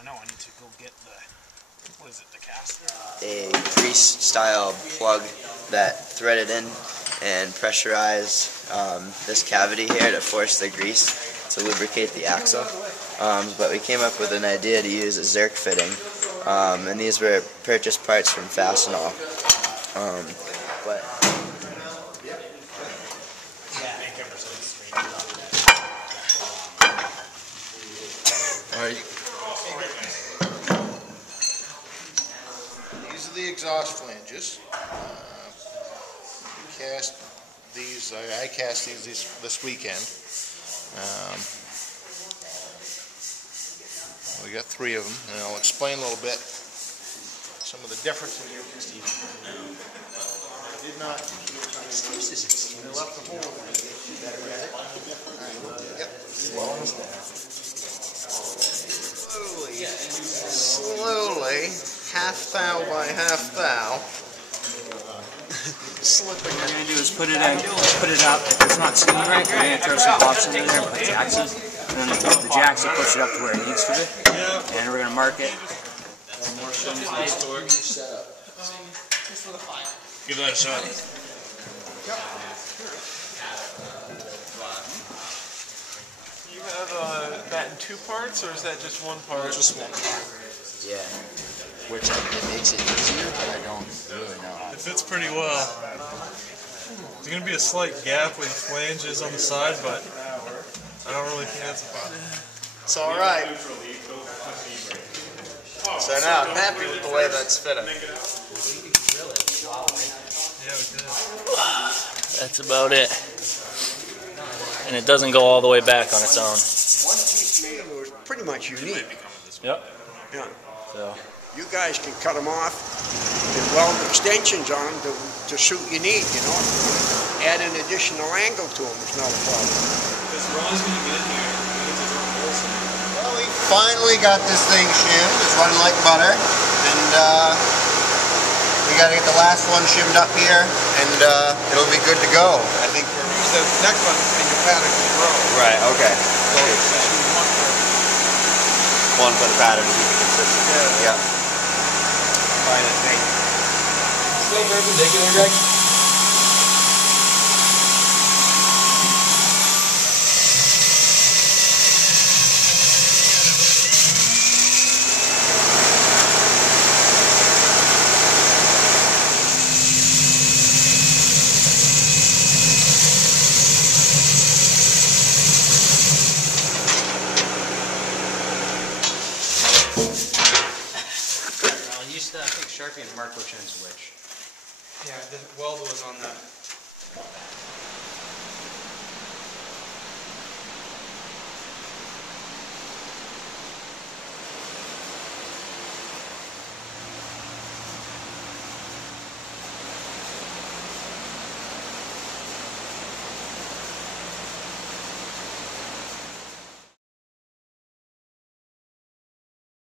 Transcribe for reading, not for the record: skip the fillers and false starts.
I know I need to go get the, what is it, the caster? A grease style plug that threaded in and pressurize this cavity here to force the grease to lubricate the axle. But we came up with an idea to use a Zerk fitting, and these were purchased parts from Fastenal. But these are the exhaust flanges. Cast these. I cast these this weekend. We got 3 of them, and I'll explain a little bit some of the differences here. Steve, I did not. I left the hole. Yep. Slowly, half thou by half thou. Slipping. What you're going to do is put it up. If it's not sitting right, you're going to throw some blocks in there and put jacks in. And then the jacks will push it up to where it needs to be. And we're going to mark it. Give that a shot. You have that in 2 parts, or is that just 1 part? Just 1 part. yeah, which it makes it easier, but I don't really know how. It fits pretty well. There's going to be a slight gap where the flange is on the side, but I don't really think that's a problem. It's all right. So now I'm happy with the way that's fitting. Yeah, we did. That's about it. And it doesn't go all the way back on its own. One-piece manual is pretty much unique. Yep. Yeah. So. You guys can cut them off and weld extensions on them to suit your need, you know. Add an additional angle to them is not a problem. Well, we finally got this thing shimmed. It's running like butter. And we got to get the last one shimmed up here, and it'll be good to go. I think we're... Use the next one and your pattern can grow. Right, okay. So just use One for the pattern to keep it consistent. Yeah. Fine with me. Still perpendicular, Greg? I think Sharpie and mark which end's which. Yeah, the weld was on that.